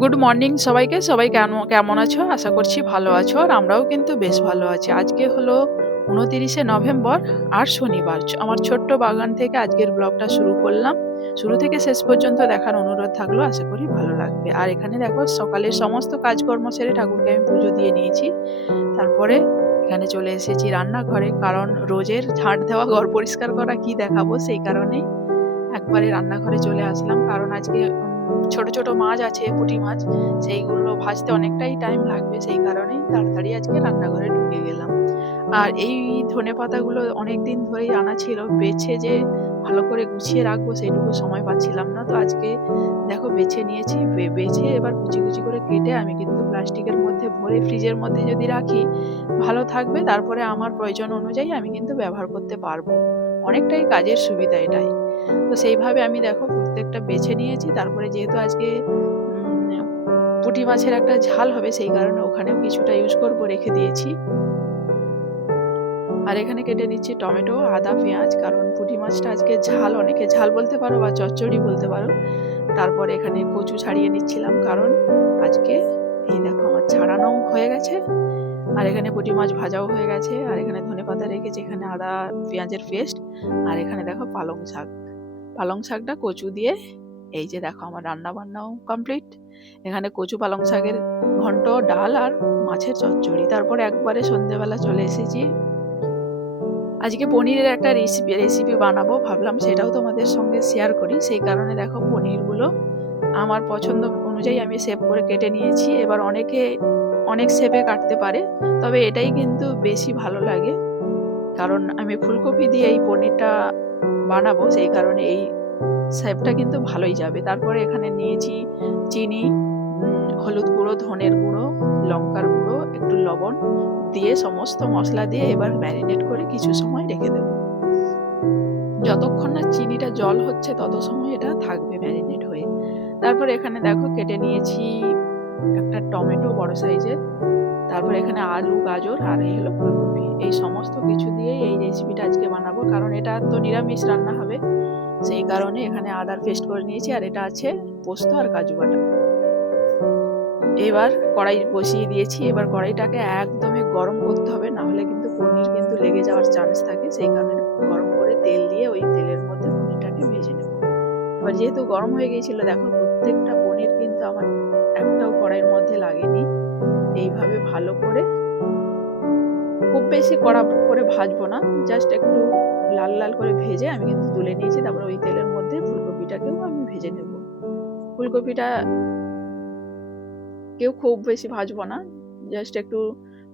Good morning সবাইকে। সবাই কেমন আছো? আশা করছি ভালো আছো। আর আমরাও কিন্তু বেশ ভালো আছি। আজকে হলো ২৯শে নভেম্বর আর শনিবার। আমার ছোট্ট বাগান থেকে আজকের ব্লগটা শুরু করলাম। শুরু থেকে শেষ পর্যন্ত দেখার অনুরোধ থাকলো। আশা করি ভালো লাগবে। আর এখানে দেখো সকালের সমস্ত কাজকর্ম সেরে ঠাকুরকে আমি পুজো দিয়ে নিয়েছি। তারপরে এখানে চলে এসেছি রান্নাঘরে, কারণ রোজের ঝাঁট দেওয়া, ঘর পরিষ্কার করা কি দেখাবো, সেই কারণেই একবারে রান্নাঘরে চলে আসলাম। কারণ আজকে ছোট ছোট মাছ আছে, পুঁটি মাছ, সেইগুলো ভাজতে অনেকটাই টাইম লাগবে, সেই কারণেই তাড়াতাড়ি আজকে রান্নাঘরে ঢুকে গেলাম। আর এই ধনেপাতাগুলো অনেকদিন ধরেই আনা ছিল, বেছে যে ভালো করে গুছিয়ে রাখবো সেইটুকু সময় পাচ্ছিলাম না। তো আজকে দেখো বেছে নিয়েছি, বেছে এবার কুচি কুচি করে কেটে আমি কিন্তু প্লাস্টিকের মধ্যে ভরে ফ্রিজের মধ্যে যদি রাখি ভালো থাকবে। তারপরে আমার প্রয়োজন অনুযায়ী আমি কিন্তু ব্যবহার করতে পারবো। অনেকটাই কাজের সুবিধা এটাই। তো সেইভাবে আমি দেখো প্রত্যেকটা বেছে নিয়েছি। তারপরে যেহেতু আজকে পুঁটি মাছের একটা ঝাল হবে, সেই কারণে ওখানেও কিছুটা ইউজ করবো, রেখে দিয়েছি। আর এখানে কেটে নিচ্ছি টমেটো, আদা, পেঁয়াজ, কারণ পুঁটি মাছটা আজকে ঝাল, অনেকে ঝাল বলতে পারো বা চচ্চড়ি বলতে পারো। তারপরে এখানে কচু ছাড়িয়ে নিচ্ছিলাম, কারণ আজকে এই দেখো আমার ছাড়ানো হয়ে গেছে। আর এখানে পুঁটি মাছ ভাজাও হয়ে গেছে। আর এখানে ধনেপাতা রেখেছি, এখানে আদা পেঁয়াজের পেস্ট। আর এখানে দেখো পালং শাক, পালং শাকটা কচু দিয়ে, এই যে দেখো আমার রান্না বান্নাও কমপ্লিট। এখানে কচু পালং শাকের ঘন্ট, ডাল আর মাছের চচ্চড়ি। তারপরে একবারে সন্ধ্যেবেলা চলে এসেছি। আজকে পনিরের একটা রেসিপি বানাবো, ভাবলাম সেটাও তোমাদের সঙ্গে শেয়ার করি। সেই কারণে দেখো পনিরগুলো আমার পছন্দ অনুযায়ী আমি শেপ করে কেটে নিয়েছি। এবার অনেকে অনেক শেপে কাটতে পারে, তবে এটাই কিন্তু বেশি ভালো লাগে, কারণ আমি ফুলকপি দিয়ে এই পনিরটা বানাবো, সেই কারণে এই শেপটা কিন্তু ভালোই যাবে। তারপরে এখানে নিয়েছি চিনি, হলুদ গুঁড়ো, ধনের গুঁড়ো, লঙ্কার গুঁড়ো, একটু লবণ দিয়ে সমস্ত মশলা দিয়ে এবার ম্যারিনেট করে কিছু সময় রেখে দেবো। যতক্ষণ না চিনিটা জল হচ্ছে তত সময় এটা থাকবে ম্যারিনেট হয়ে। তারপর এখানে দেখো কেটে নিয়েছি একটা টমেটো বড় সাইজের। তারপর এখানে আলু, গাজর আর এই হলো ফুলকপি। এই সমস্ত কিছু দিয়ে এই রেসিপিটা আজকে বানাবো, কারণ এটা তো নিরামিষ রান্না হবে, সেই কারণে এখানে আদার পেস্ট করে নিয়েছি। আর এটা আছে পোস্ত আর কাজু বাটা। এবার কড়াই বসিয়ে দিয়েছি। এবার কড়াইটাকে একদমই গরম করতে হবে, না হলে কিন্তু পনির কিন্তু লেগে যাওয়ার চান্স থাকে, সেই কারণে গরম করে তেল দিয়ে ওই তেলের মধ্যে পনিরটাকে ভেজে নেব। এবার যেহেতু গরম হয়ে গিয়েছিল, দেখো প্রত্যেকটা পনির কিন্তু আমার একটাও কড়াইয়ের মধ্যে লাগেনি। এইভাবে ভালো করে, খুব বেশি কড়া করে ভাজবো না, জাস্ট একটু লাল লাল করে ভেজে আমি কিন্তু তুলে নিয়েছি। তারপরে ওই তেলের মধ্যে ফুলকপিটাকেও আমি ভেজে নেব। ফুলকপিটা কেউ খুব বেশি ভাজবো না, জাস্ট একটু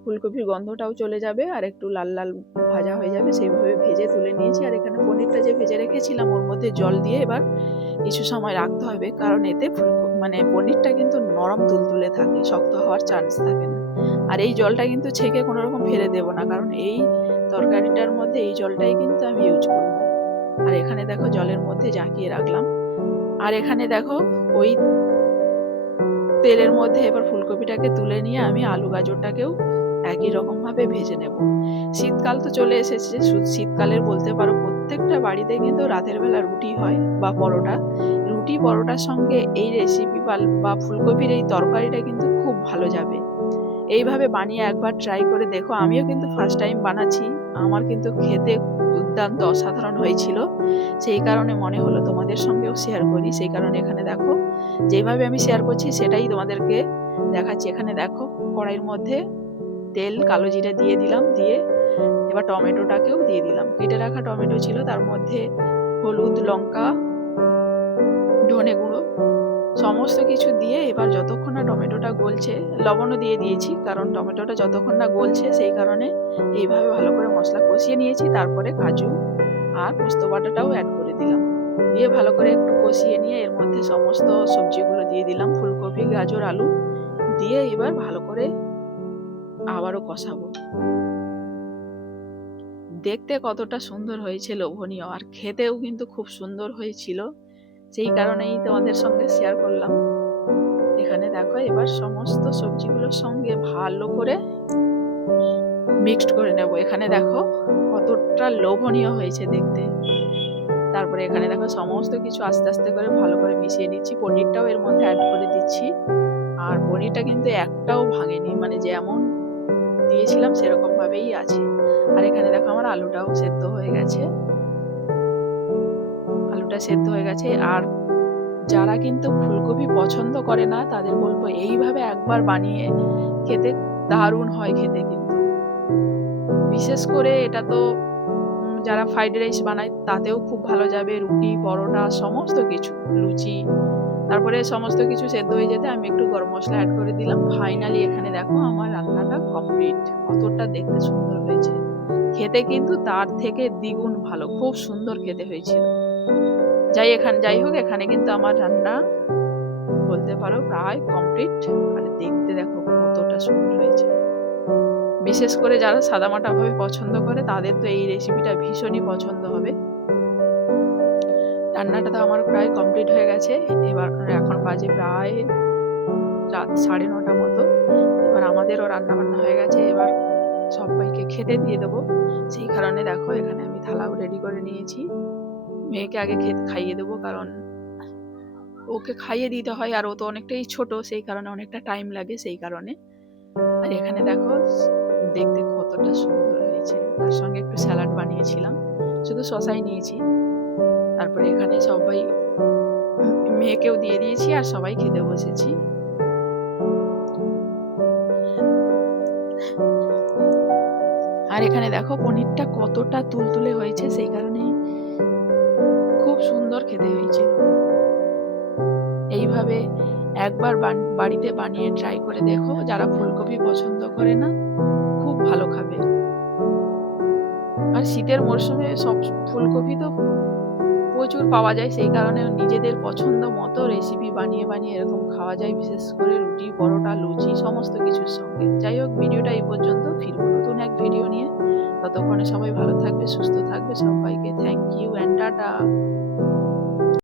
ফুলকপির গন্ধটাও চলে যাবে আর একটু লাল লাল ভাজা হয়ে যাবে, সেইভাবে ভেজে তুলে নিয়েছি। আর এখানে পনিরটা যে ভেজে রেখেছিলাম ওর মধ্যে জল দিয়ে এবার কিছু সময় রাখতে হবে, কারণ এতে পনিরটা কিন্তু নরম তুলতুলে থাকে, শক্ত হওয়ার চান্স থাকে না। আর এই জলটা কিন্তু ছেঁকে কোনো রকম ফেলে দেবো না, কারণ এই তরকারিটার মধ্যে এই জলটাই কিন্তু আমি ইউজ করব। আর এখানে দেখো জলের মধ্যে জাঁকিয়ে রাখলাম। আর এখানে দেখো ওই তেলের মধ্যে এবার ফুলকপিটাকে তুলে নিয়ে আমি আলু গাজরটাকেও একই রকম ভাবে ভেজে নেব। শীতকাল তো চলে এসেছে, শীতকালের বলতে পারো প্রত্যেকটা বাড়িতে কিন্তু রাতের বেলা রুটি হয় বা পরোটা। রুটি পরোটার সঙ্গে এই রেসিপি বা ফুলকপির এই তরকারিটা কিন্তু খুব ভালো যাবে। এইভাবে বানিয়ে একবার ট্রাই করে দেখো। আমিও কিন্তু ফার্স্ট টাইম বানাচ্ছি, আমার কিন্তু খেতে দুর্দান্ত অসাধারণ হয়েছিল, সেই কারণে মনে হলো তোমাদের সঙ্গেও শেয়ার করি। সেই কারণে এখানে দেখো যেভাবে আমি শেয়ার করছি সেটাই তোমাদেরকে দেখাচ্ছি। এখানে দেখো কড়াইয়ের মধ্যে তেল, কালো জিরা দিয়ে দিলাম, দিয়ে এবার টমেটোটাকেও দিয়ে দিলাম। কেটে রাখা টমেটো ছিল, তার মধ্যে হলুদ, লঙ্কা, ধনে গুঁড়ো সমস্ত কিছু দিয়ে এবার যতক্ষণ না টমেটোটা গলছে, লবণও দিয়ে দিয়েছি, কারণ টমেটোটা যতক্ষণ না গলছে সেই কারণে এইভাবে ভালো করে মশলা কষিয়ে নিয়েছি। তারপরে কাজু আর পোস্ত বাটাটাও অ্যাড করে দিলাম, দিয়ে ভালো করে একটু কষিয়ে নিয়ে এর মধ্যে সমস্ত সবজিগুলো দিয়ে দিলাম, ফুলকপি, গাজর, আলু দিয়ে এবার ভালো করে আবারও কষাবো। দেখতে কতটা সুন্দর হয়েছে, লোভনীয়, আর খেতেও কিন্তু খুব সুন্দর হয়েছিল, সেই কারণেই তোমাদের সঙ্গে শেয়ার করলাম। এখানে দেখো এবার সমস্ত সবজিগুলোর সঙ্গে ভালো করে মিক্সড করে নেব। এখানে দেখো কতটা লোভনীয় হয়েছে দেখতে। তারপরে এখানে দেখো সমস্ত কিছু আস্তে আস্তে করে ভালো করে মিশিয়ে নিচ্ছি। পনিরটাও এর মধ্যে অ্যাড করে দিচ্ছি। আর পনিরটা কিন্তু একটাও ভাঙেনি, মানে যেমন দিয়েছিলাম সেরকম ভাবেই আছে। আর এখানে দেখো আমার আলুটাও সেদ্ধ হয়ে গেছে। আলুটা সেদ্ধ হয়ে গেছে। আর যারা কিন্তু ফুলকপি পছন্দ করে না তাদের বলবো এইভাবে একবার বানিয়ে খেতে, দারুণ হয় খেতে। কিন্তু বিশেষ করে এটা তো যারা ফ্রাইড রাইস বানায় তাতেও খুব ভালো যাবে, রুটি, পরোটা, সমস্ত কিছু, লুচি। তারপরে সমস্ত কিছু সেদ্ধ হয়ে যেতে আমি একটু গরম মশলা অ্যাড করে দিলাম। ফাইনালি এখানে দেখো আমার রান্নাটা কমপ্লিট। কতটা দেখতে সুন্দর হয়েছে, খেতে কিন্তু তার থেকে দ্বিগুণ ভালো, খুব সুন্দর খেতে হয়েছিল। যাই হোক, এখানে কিন্তু আমার রান্না বলতে পারো প্রায় কমপ্লিট। আর দেখতে দেখো কতটা সুন্দর হয়েছে। বিশেষ করে যারা সাদামাটা ভাবে পছন্দ করে তাদের তো এই রেসিপিটা ভীষণই পছন্দ হবে। রান্নাটা তো আমার প্রায় কমপ্লিট হয়ে গেছে। এবার এখন বাজে প্রায় রাত 9:30 মতো। এবার আমাদেরও রান্না বান্না হয়ে গেছে। এবার সবাইকে খেতে দিয়ে দেবো। সেই কারণে দেখো এখানে আমি থালাও রেডি করে নিয়েছি। মেয়েকে আগে খাইয়ে দেবো, কারণ ওকে খাইয়ে দিতে হয়। আর ও তো অনেকটাই ছোট, সেই কারণে অনেকটা টাইম লাগে, সেই কারণে। আর এখানে দেখো দেখতে কতটা সুন্দর হয়েছে। তার সঙ্গে একটু স্যালাড বানিয়েছিলাম, শুধু শসাই নিয়েছি। তারপরে এখানে সবাই, মেয়েকেও দিয়ে দিয়েছি আর সবাই খেতে বসেছি। আর এখানে দেখো পনিরটা কতটা তুলতুলে হয়েছে, সেই কারণে খুব সুন্দর খেতে হয়েছিল। এইভাবে একবার বাড়িতে বানিয়ে ট্রাই করে দেখো। যারা ফুলকপি পছন্দ করে না খুব ভালো খাবে। আর শীতের মরশুমে সব ফুলকপি তো প্রচুর পাওয়া যায়, সেই কারণে নিজেদের পছন্দ মতো রেসিপি বানিয়ে বানিয়ে এরকম খাওয়া যায়, বিশেষ করে রুটি, পরোটা, লুচি, সমস্ত কিছুর সঙ্গে। যাই হোক, ভিডিওটা এই পর্যন্ত। ফিরবো নতুন এক ভিডিও নিয়ে। ততক্ষণে সবাই ভালো থাকবে, সুস্থ থাকবে। সবাইকে থ্যাংক ইউ অ্যান্ড টাটা।